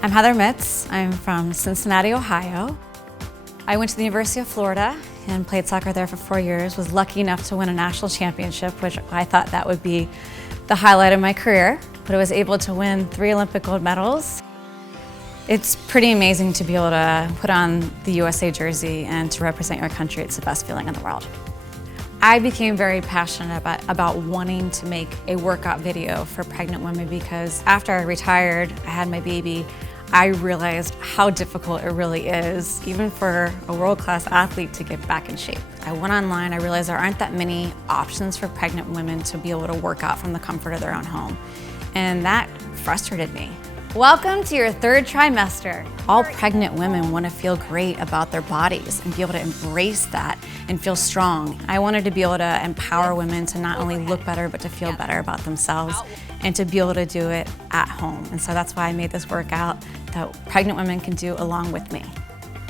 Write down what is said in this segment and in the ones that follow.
I'm Heather Mitz. I'm from Cincinnati, Ohio. I went to the University of Florida and played soccer there for 4 years. Was lucky enough to win a national championship, which I thought that would be the highlight of my career, but I was able to win 3 Olympic gold medals. It's pretty amazing to be able to put on the USA jersey and to represent your country. It's the best feeling in the world. I became very passionate about wanting to make a workout video for pregnant women because after I retired, I had my baby, I realized how difficult it really is, even for a world-class athlete, to get back in shape. I went online, I realized there aren't that many options for pregnant women to be able to work out from the comfort of their own home. And that frustrated me. Welcome to your 3rd trimester. All pregnant women want to feel great about their bodies and be able to embrace that and feel strong. I wanted to be able to empower women to not only look better, but to feel better about themselves and to be able to do it at home. And so that's why I made this workout that pregnant women can do along with me.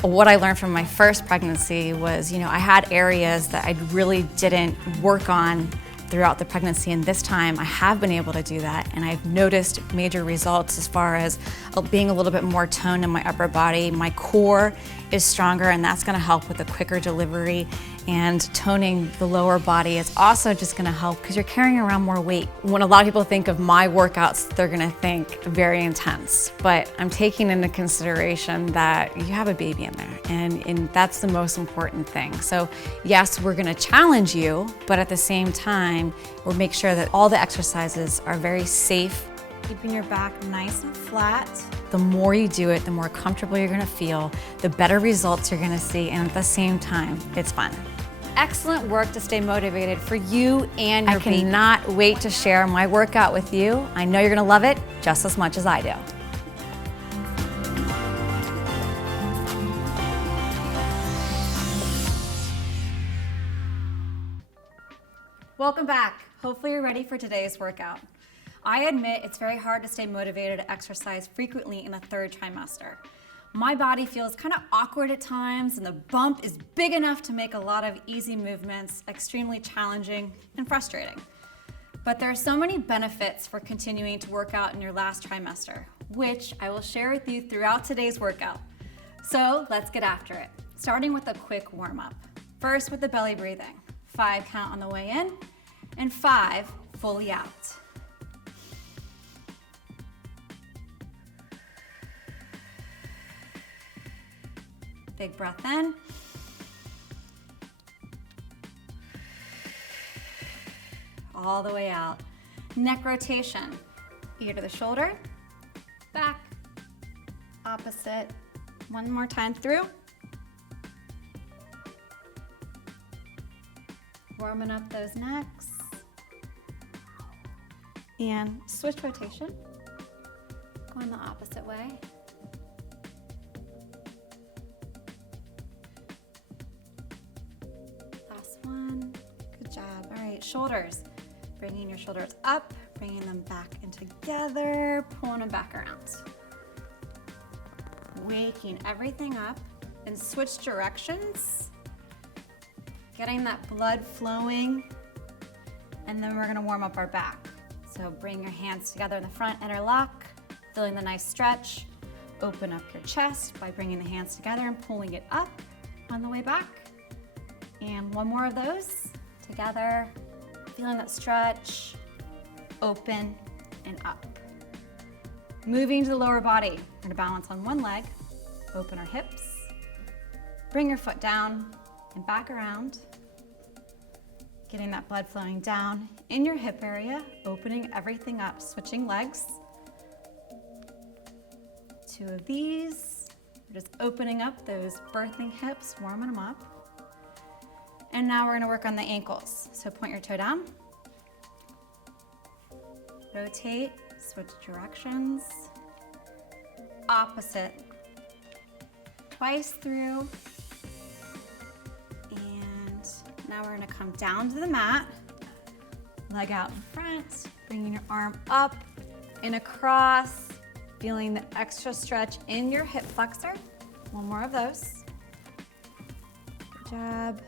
What I learned from my first pregnancy was, I had areas that I really didn't work on throughout the pregnancy, and this time I have been able to do that, and I've noticed major results as far as being a little bit more toned in my upper body. My core is stronger, and that's gonna help with a quicker delivery, and toning the lower body is also just gonna help because you're carrying around more weight. When a lot of people think of my workouts, they're gonna think very intense, but I'm taking into consideration that you have a baby in there, and that's the most important thing. So yes, we're gonna challenge you, but at the same time, we'll make sure that all the exercises are very safe, keeping your back nice and flat. The more you do it, the more comfortable you're gonna feel, the better results you're gonna see, and at the same time, it's fun. Excellent work to stay motivated for you and your baby. I cannot wait to share my workout with you. I know you're gonna love it just as much as I do. Welcome back. Hopefully you're ready for today's workout. I admit it's very hard to stay motivated to exercise frequently in the 3rd trimester. My body feels kind of awkward at times, and the bump is big enough to make a lot of easy movements extremely challenging and frustrating. But there are so many benefits for continuing to work out in your last trimester, which I will share with you throughout today's workout. So let's get after it, starting with a quick warm-up. First with the belly breathing. 5 count on the way in, and 5 fully out. Big breath in. All the way out. Neck rotation. Ear to the shoulder, back, opposite. One more time through. Warming up those necks. And switch rotation. Going the opposite way. Last one. Good job. All right, shoulders. Bringing your shoulders up, bringing them back in together, pulling them back around. Waking everything up and switch directions. Getting that blood flowing, and then we're gonna warm up our back. So bring your hands together in the front, interlock, feeling the nice stretch. Open up your chest by bringing the hands together and pulling it up on the way back. And one more of those, together, feeling that stretch, open and up. Moving to the lower body, we're gonna balance on one leg, open our hips, bring your foot down and back around. Getting that blood flowing down in your hip area, opening everything up, switching legs. 2 of these. We're just opening up those birthing hips, warming them up. And now we're gonna work on the ankles. So point your toe down. Rotate, switch directions. Opposite. Twice through. Now we're gonna come down to the mat, leg out in front, bringing your arm up and across, feeling the extra stretch in your hip flexor. One more of those. Good job.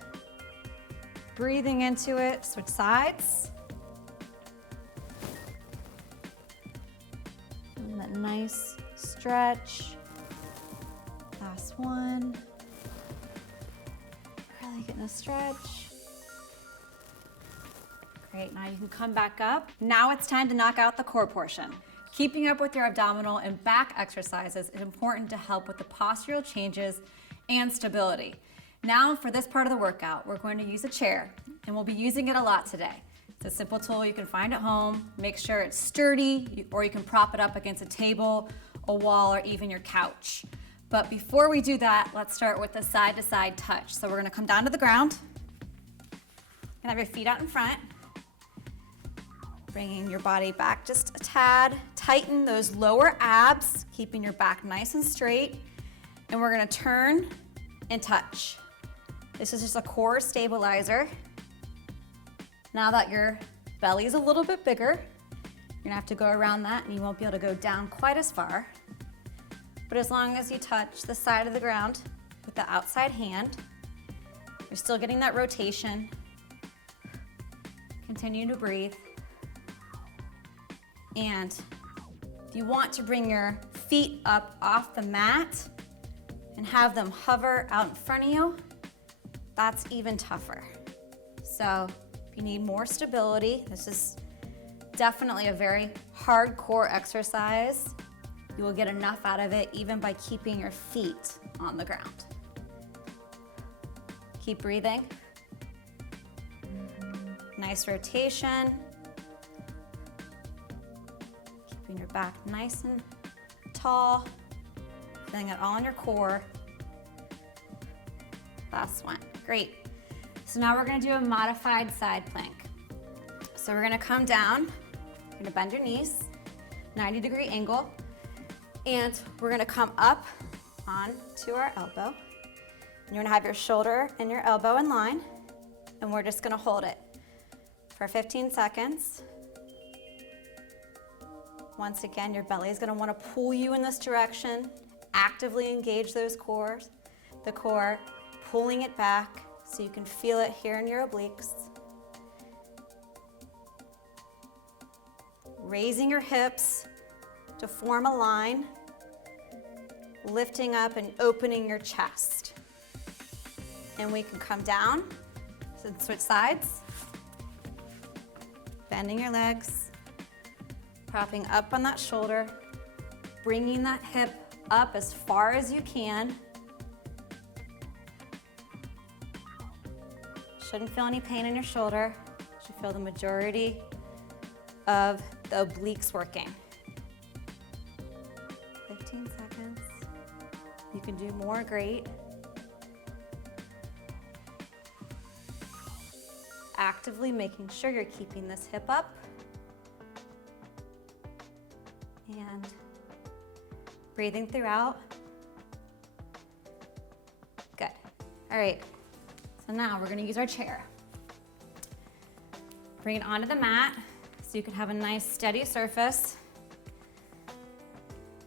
Breathing into it, switch sides. And that nice Stretch. Last one. Really getting a stretch. Great, now you can come back up. Now it's time to knock out the core portion. Keeping up with your abdominal and back exercises is important to help with the postural changes and stability. Now for this part of the workout, we're going to use a chair, and we'll be using it a lot today. It's a simple tool you can find at home. Make sure it's sturdy, or you can prop it up against a table, a wall, or even your couch. But before we do that, let's start with the side-to-side touch. So we're gonna come down to the ground, and have your feet out in front, bringing your body back just a tad. Tighten those lower abs, keeping your back nice and straight. And we're gonna turn and touch. This is just a core stabilizer. Now that your belly is a little bit bigger, you're gonna have to go around that and you won't be able to go down quite as far. But as long as you touch the side of the ground with the outside hand, you're still getting that rotation. Continue to breathe. And if you want to bring your feet up off the mat and have them hover out in front of you, that's even tougher. So if you need more stability, this is definitely a very hardcore exercise. You will get enough out of it even by keeping your feet on the ground. Keep breathing. Nice rotation. Keeping your back nice and tall. Feeling it all in your core. Last one. Great. So now we're gonna do a modified side plank. So we're gonna come down, you're gonna bend your knees, 90-degree angle, and we're gonna come up onto our elbow. And you're gonna have your shoulder and your elbow in line, and we're just gonna hold it for 15 seconds. Once again, your belly is gonna wanna pull you in this direction. Actively engage those cores, the core, pulling it back so you can feel it here in your obliques. Raising your hips to form a line, lifting up and opening your chest. And we can come down and switch sides. Bending your legs, propping up on that shoulder, bringing that hip up as far as you can. Shouldn't feel any pain in your shoulder. Should feel the majority of the obliques working. 15 seconds. You can do more, great. Actively making sure you're keeping this hip up. And breathing throughout. Good. All right. So now we're gonna use our chair. Bring it onto the mat so you can have a nice steady surface.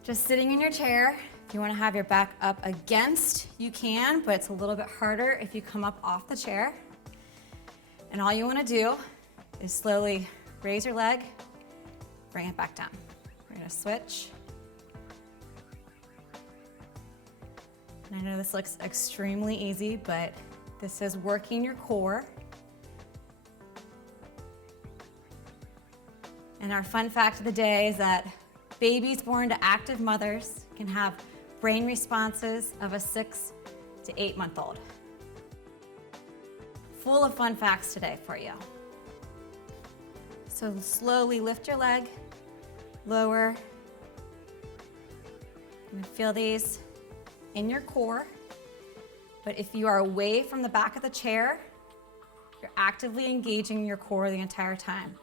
Just sitting in your chair. If you wanna have your back up against, you can, but it's a little bit harder if you come up off the chair. And all you wanna do is slowly raise your leg, bring it back down. We're gonna switch. And I know this looks extremely easy, but this is working your core. And our fun fact of the day is that babies born to active mothers can have brain responses of a 6 to 8 month old. Full of fun facts today for you. So slowly lift your leg, lower. You're gonna feel these in your core. But if you are away from the back of the chair, you're actively engaging your core the entire time.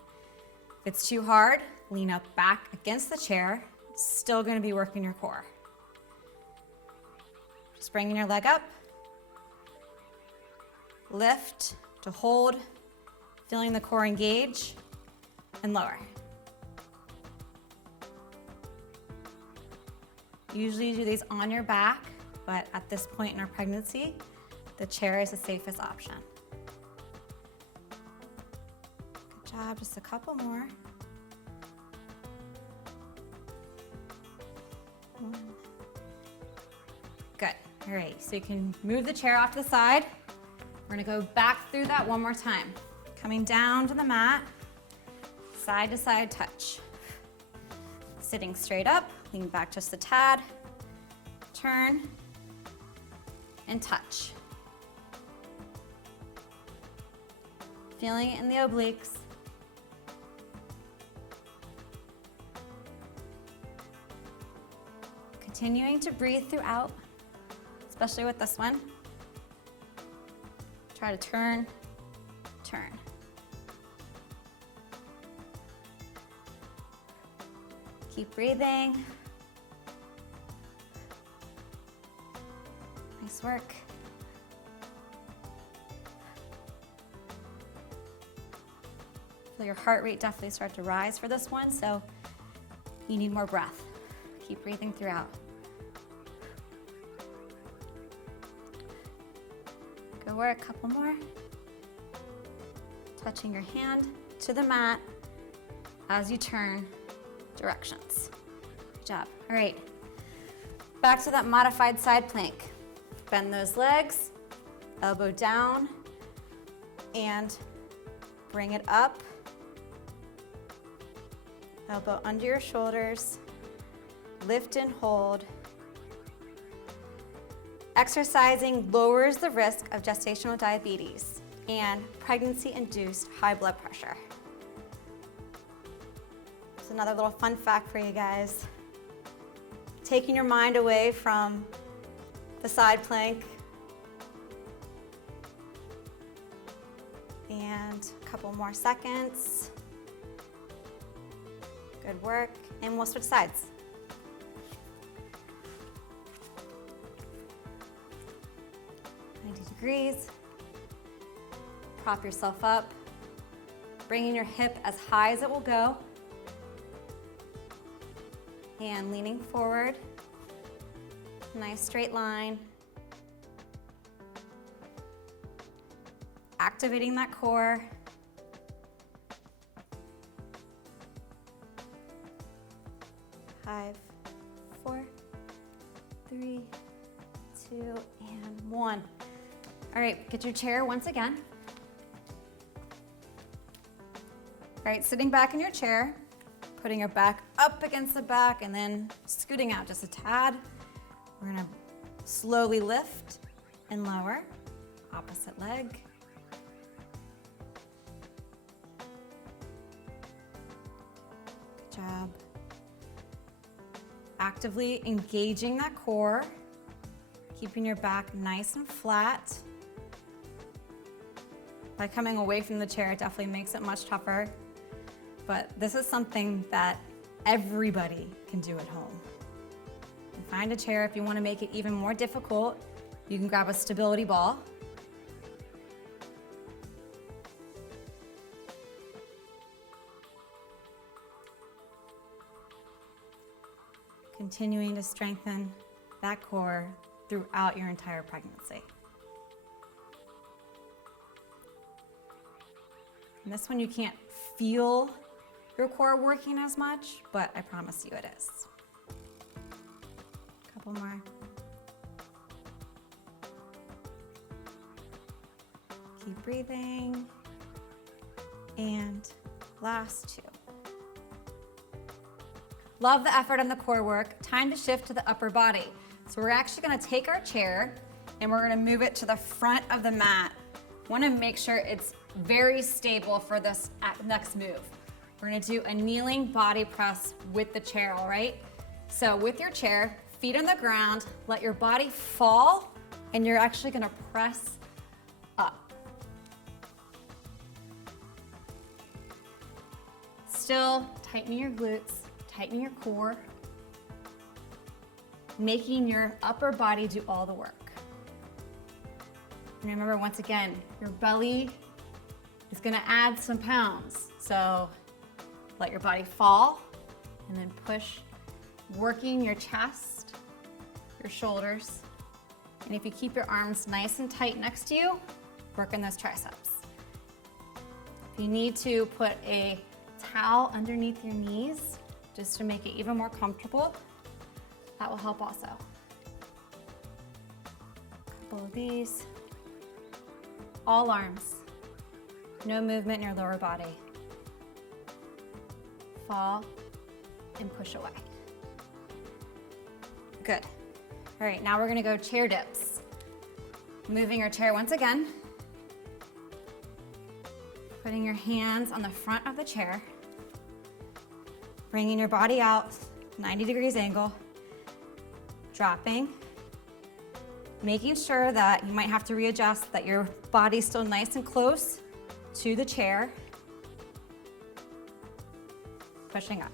If it's too hard, lean up back against the chair. It's still gonna be working your core. Just bringing your leg up. Lift to hold, feeling the core engage, and lower. Usually you do these on your back, but at this point in our pregnancy, the chair is the safest option. Good job, just a couple more. All right, so you can move the chair off to the side. We're gonna go back through that one more time. Coming down to the mat, side to side touch. Sitting straight up, lean back just a tad, turn, and touch. Feeling it in the obliques. Continuing to breathe throughout, especially with this one. Try to turn, turn. Keep breathing. Nice work. Feel your heart rate definitely start to rise for this one, so you need more breath. Keep breathing throughout. Go work, a couple more. Touching your hand to the mat as you turn directions. Good job. All right, back to that modified side plank. Bend those legs, elbow down, and bring it up. Elbow under your shoulders, lift and hold. Exercising lowers the risk of gestational diabetes and pregnancy-induced high blood pressure. It's another little fun fact for you guys. Taking your mind away from the side plank. And a couple more seconds. Good work, and we'll switch sides. Degrees. Prop yourself up, bringing your hip as high as it will go, and leaning forward. Nice straight line. Activating that core. Five, 4, 3, 2, and 1. All right, get your chair once again. All right, sitting back in your chair, putting your back up against the back and then scooting out just a tad. We're gonna slowly lift and lower, opposite leg. Good job. Actively engaging that core, keeping your back nice and flat. By coming away from the chair, it definitely makes it much tougher, but this is something that everybody can do at home. And find a chair. If you want to make it even more difficult, you can grab a stability ball. Continuing to strengthen that core throughout your entire pregnancy. And this one you can't feel your core working as much, but I promise you it is. Couple more. Keep breathing. And last 2. Love the effort on the core work. Time to shift to the upper body. So we're actually gonna take our chair and we're gonna move it to the front of the mat. Wanna make sure it's very stable for this next move. We're gonna do a kneeling body press with the chair, all right? So with your chair, feet on the ground, let your body fall, and you're actually gonna press up. Still tightening your glutes, tightening your core, making your upper body do all the work. And remember, once again, your belly is gonna add some pounds. So let your body fall and then push, working your chest, your shoulders. And if you keep your arms nice and tight next to you, work on those triceps. If you need to put a towel underneath your knees, just to make it even more comfortable, that will help also. couple of these. All arms. No movement in your lower body. Fall and push away. Good. All right, now we're gonna go chair dips. Moving your chair once again. Putting your hands on the front of the chair. Bringing your body out, 90 degrees angle. Dropping. Making sure that you might have to readjust, that your body's still nice and close to the chair. Pushing up.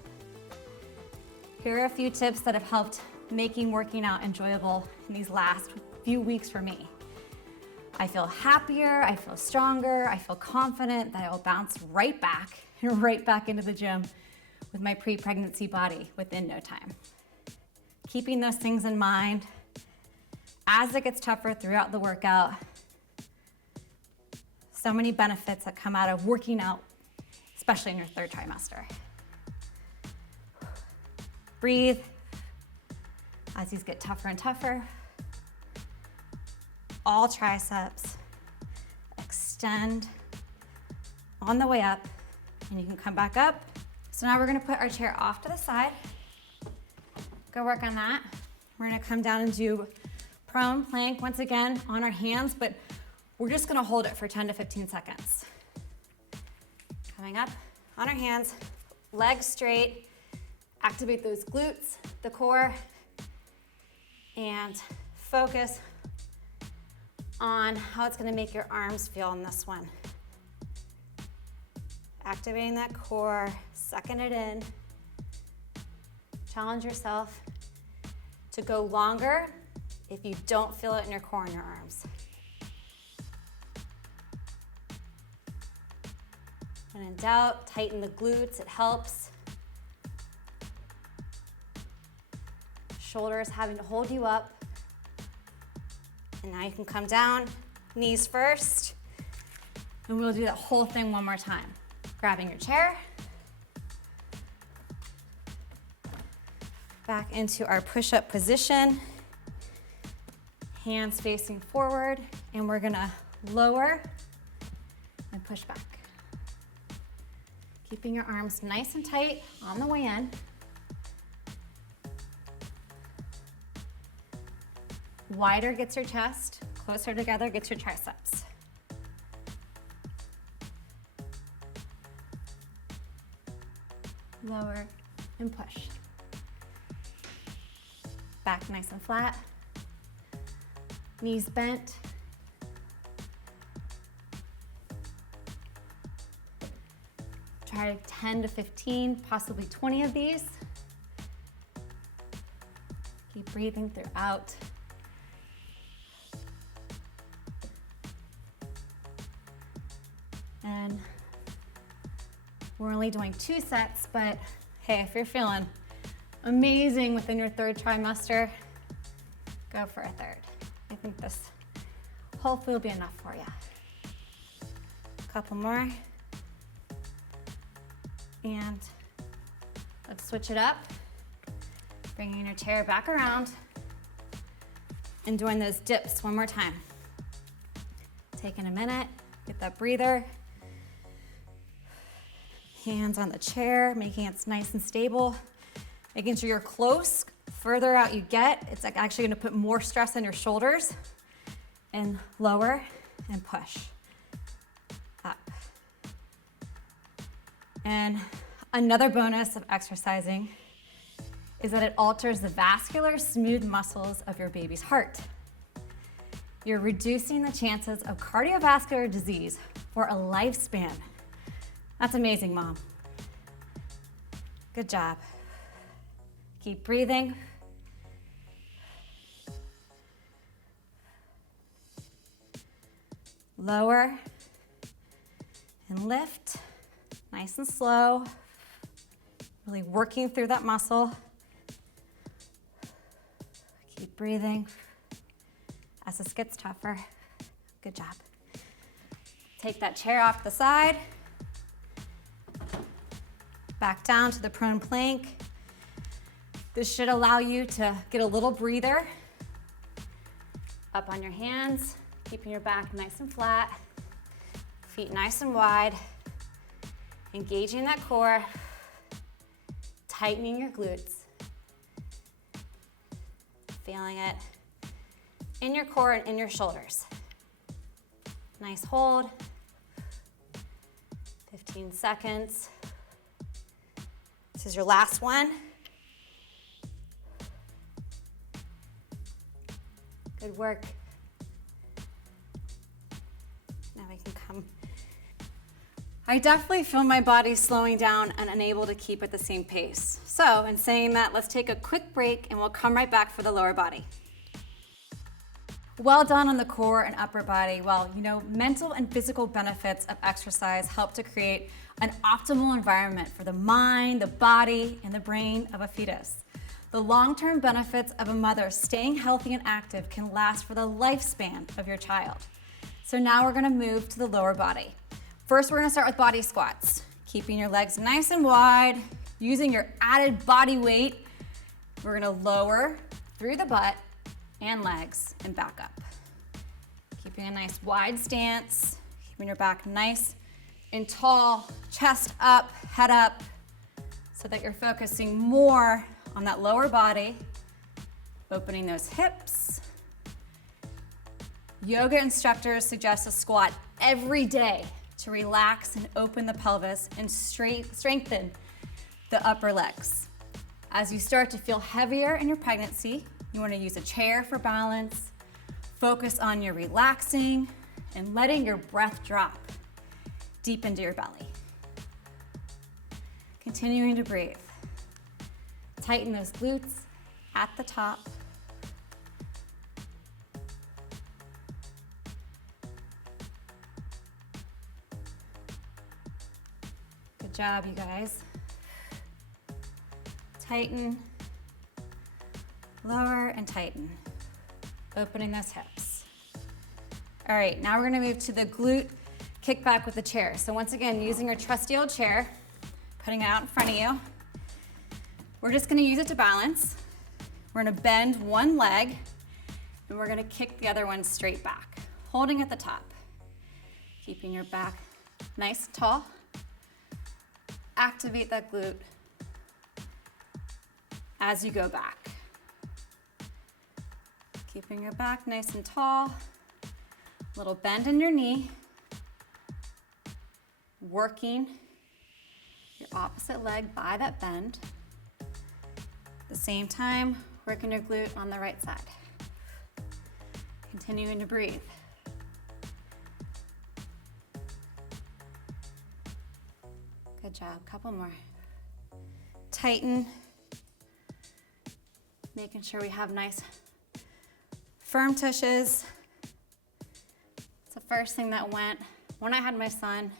Here are a few tips that have helped making working out enjoyable in these last few weeks for me. I feel happier, I feel stronger, I feel confident that I will bounce right back into the gym with my pre-pregnancy body within no time. Keeping those things in mind as it gets tougher throughout the workout. So many benefits that come out of working out, especially in your third trimester. Breathe as these get tougher and tougher. All triceps. Extend on the way up, and you can come back up. So now we're gonna put our chair off to the side. Go work on that. We're gonna come down and do prone plank once again on our hands, but we're just gonna hold it for 10 to 15 seconds. Coming up on our hands, legs straight, activate those glutes, the core, and focus on how it's gonna make your arms feel in this one. Activating that core, sucking it in. Challenge yourself to go longer if you don't feel it in your core and your arms. When in doubt, tighten the glutes, it helps. Shoulders having to hold you up. And now you can come down, knees first, and we'll do that whole thing one more time. Grabbing your chair, back into our push-up position, hands facing forward, and we're gonna lower and push back. Keeping your arms nice and tight on the way in. Wider gets your chest, closer together gets your triceps. Lower and push. Back nice and flat. Knees bent. Try 10 to 15, possibly 20 of these. Keep breathing throughout. And we're only doing 2 sets, but hey, if you're feeling amazing within your third trimester, go for a third. I think this hopefully will be enough for you. A couple more. And let's switch it up. Bringing your chair back around and doing those dips one more time. Taking a minute, get that breather. Hands on the chair, making it nice and stable. Making sure you're close. Further out you get, it's like actually gonna put more stress on your shoulders. And lower and push. Up. And another bonus of exercising is that it alters the vascular smooth muscles of your baby's heart. You're reducing the chances of cardiovascular disease for a lifespan. That's amazing, Mom. Good job. Keep breathing. Lower and lift, nice and slow. Really working through that muscle. Keep breathing as this gets tougher. Good job. Take that chair off the side. Back down to the prone plank. This should allow you to get a little breather Up on your hands, keeping your back nice and flat, feet nice and wide, engaging that core, tightening your glutes, feeling it in your core and in your shoulders. Nice hold, 15 seconds. This is your last one. Good work. Now we can come. I definitely feel my body slowing down and unable to keep at the same pace. So in saying that, let's take a quick break and we'll come right back for the lower body. Well done on the core and upper body. Well, mental and physical benefits of exercise help to create an optimal environment for the mind, the body, and the brain of a fetus. The long-term benefits of a mother staying healthy and active can last for the lifespan of your child. So now we're gonna move to the lower body. First, we're gonna start with body squats. Keeping your legs nice and wide, using your added body weight, we're gonna lower through the butt and legs and back up. Keeping a nice wide stance, keeping your back nice and tall, chest up, head up, so that you're focusing more on that lower body, opening those hips. Yoga instructors suggest a squat every day to relax and open the pelvis and strengthen the upper legs. As you start to feel heavier in your pregnancy, you want to use a chair for balance. Focus on your relaxing and letting your breath drop deep into your belly. Continuing to breathe. Tighten those glutes at the top. Good job, you guys. Tighten, lower, and tighten. Opening those hips. All right, now we're gonna move to the glute kickback with the chair. So once again, using your trusty old chair, putting it out in front of you. We're just gonna use it to balance. We're gonna bend one leg, and we're gonna kick the other one straight back, holding at the top. Keeping your back nice and tall. Activate that glute as you go back. Keeping your back nice and tall. Little bend in your knee. Working your opposite leg by that bend. At the same time, working your glute on the right side. Continuing to breathe. Good job, couple more. Tighten. Making sure we have nice firm tushes. It's the first thing that went when I had my son.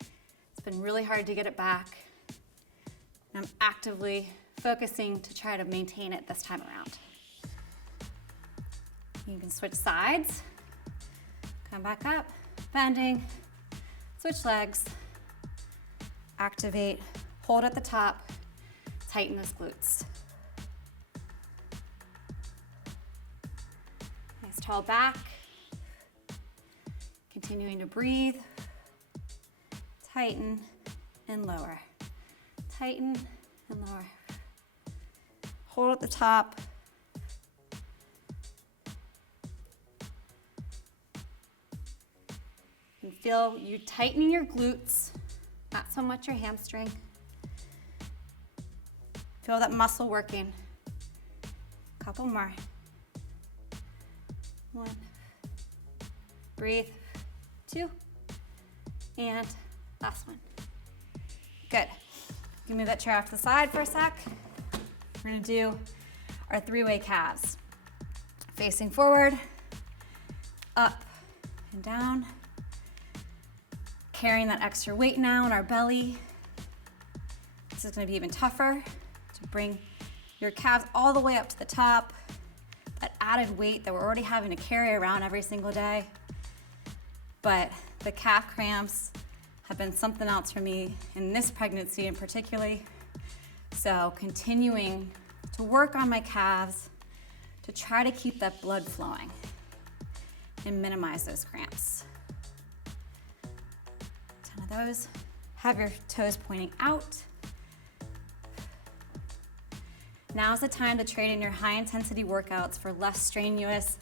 It's been really hard to get it back. I'm actively focusing to try to maintain it this time around. You can switch sides, come back up, bending, switch legs, activate, hold at the top, tighten those glutes. Nice tall back, continuing to breathe, tighten and lower, tighten and lower. Hold at the top. And feel you tightening your glutes, not so much your hamstring. Feel that muscle working. Couple more. One. Breathe. Two. And last one. Good. You can move that chair off to the side for a sec. We're gonna do our three-way calves. Facing forward, up and down. Carrying that extra weight now in our belly. This is gonna be even tougher to bring your calves all the way up to the top. That added weight that we're already having to carry around every single day. But the calf cramps have been something else for me in this pregnancy in particular. So continuing to work on my calves to try to keep that blood flowing. and minimize those cramps. 10 of those. Have your toes pointing out. Now's the time to trade in your high intensity workouts for less strenuous,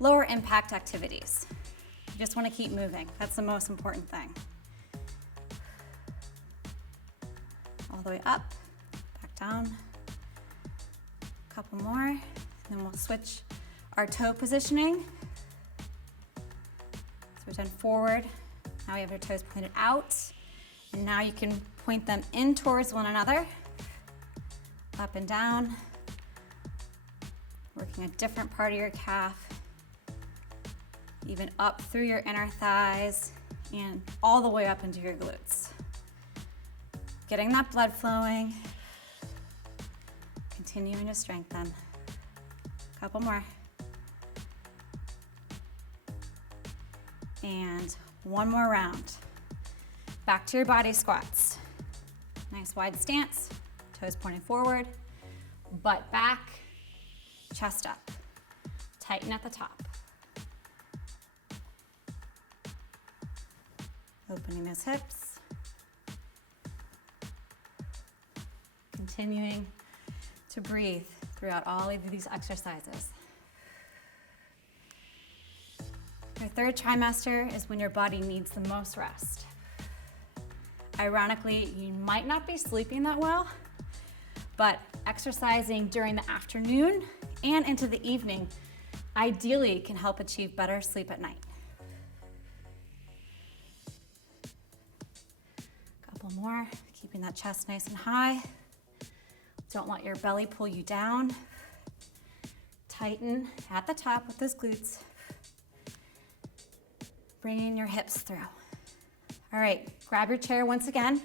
lower impact activities. You just want to keep moving. That's the most important thing. All the way up, back down. A couple more, and then we'll switch our toe positioning. So we've done forward. Now we have your toes pointed out. And now you can point them in towards one another. Up and down. Working a different part of your calf. Even up through your inner thighs and all the way up into your glutes. Getting that blood flowing. Continuing to strengthen. A couple more. And one more round. Back to your body squats. Nice wide stance, toes pointing forward, butt back, chest up. Tighten at the top. Opening those hips. Continuing to breathe throughout all of these exercises. Your third trimester is when your body needs the most rest. Ironically, you might not be sleeping that well, but exercising during the afternoon and into the evening ideally can help achieve better sleep at night. Couple more, keeping that chest nice and high. Don't let your belly pull you down. Tighten at the top with those glutes. Bringing your hips through. All right, grab your chair once again.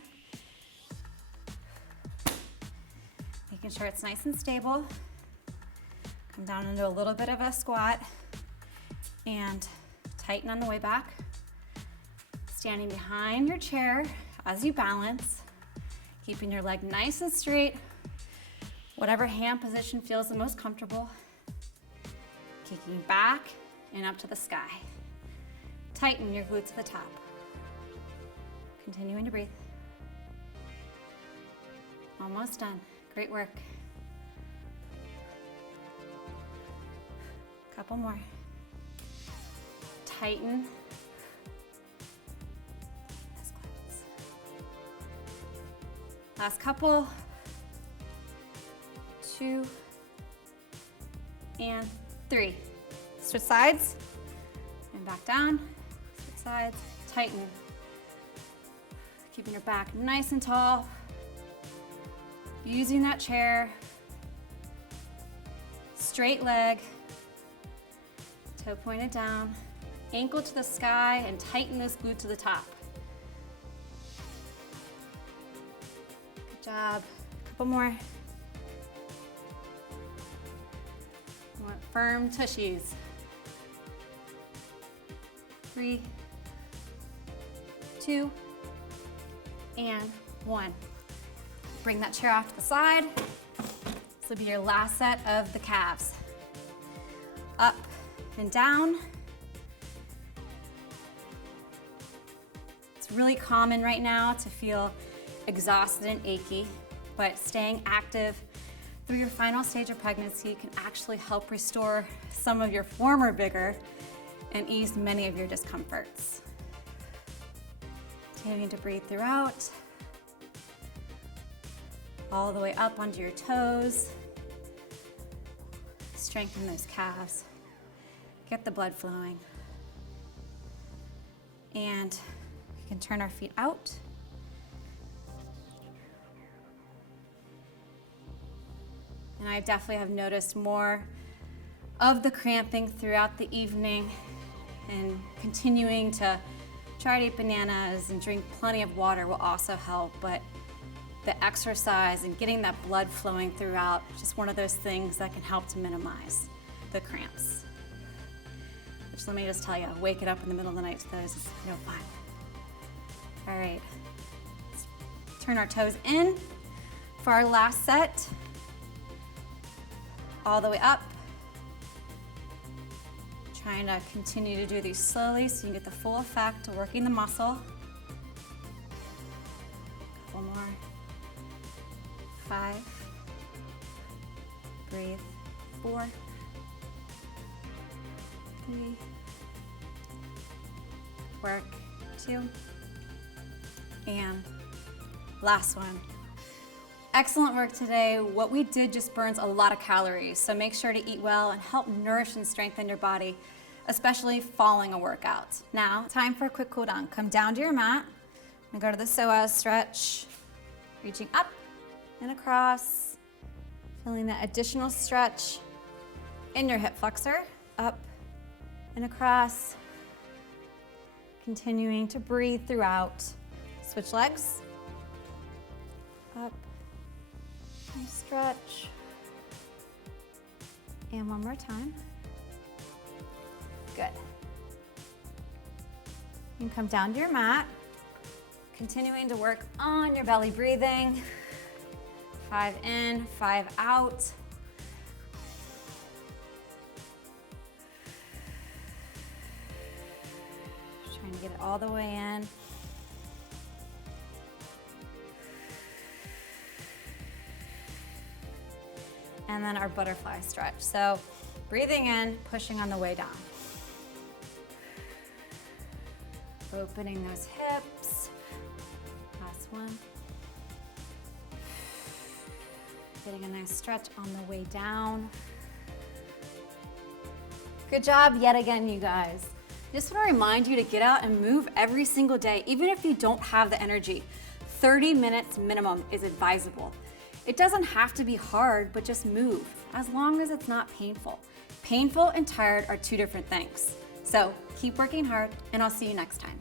Making sure it's nice and stable. Come down into a little bit of a squat and tighten on the way back. Standing behind your chair as you balance, keeping your leg nice and straight. Whatever hand position feels the most comfortable. Kicking back and up to the sky. Tighten your glutes at the top. Continuing to breathe. Almost done. Great work. Couple more. Tighten. Last couple. 2 and 3. Switch sides and back down. Switch sides. Tighten. Keeping your back nice and tall. Using that chair. Straight leg. Toe pointed down. Ankle to the sky and tighten those glutes to the top. Good job. Couple more. You want firm tushies. 3, 2, and 1. Bring that chair off to the side. This will be your last set of the calves. Up and down. It's really common right now to feel exhausted and achy, but staying active through your final stage of pregnancy can actually help restore some of your former vigor and ease many of your discomforts. Continuing to breathe throughout. All the way up onto your toes. Strengthen those calves. Get the blood flowing. And we can turn our feet out. And I definitely have noticed more of the cramping throughout the evening, and continuing to try to eat bananas and drink plenty of water will also help, but the exercise and getting that blood flowing throughout is just one of those things that can help to minimize the cramps. Which, let me just tell you, waking up in the middle of the night to those is no fun. All right, let's turn our toes in for our last set. All the way up. Trying to continue to do these slowly so you can get the full effect of working the muscle. Couple more. 5. Breathe. 4. 3. Work. 2. And last one. Excellent work today. What we did just burns a lot of calories, so make sure to eat well and help nourish and strengthen your body, especially following a workout. Now, time for a quick cool down. Come down to your mat and go to the psoas stretch, reaching up and across, feeling that additional stretch in your hip flexor, up and across, continuing to breathe throughout. Switch legs, up, nice stretch, and one more time. Good. You can come down to your mat, continuing to work on your belly breathing. 5 in, 5 out. Trying to get it all the way in. And then our butterfly stretch. So breathing in, pushing on the way down. Opening those hips. Last one. Getting a nice stretch on the way down. Good job yet again, you guys. Just want to remind you to get out and move every single day, even if you don't have the energy. 30 minutes minimum is advisable. It doesn't have to be hard, but just move, as long as it's not painful. Painful and tired are two different things. So keep working hard, and I'll see you next time.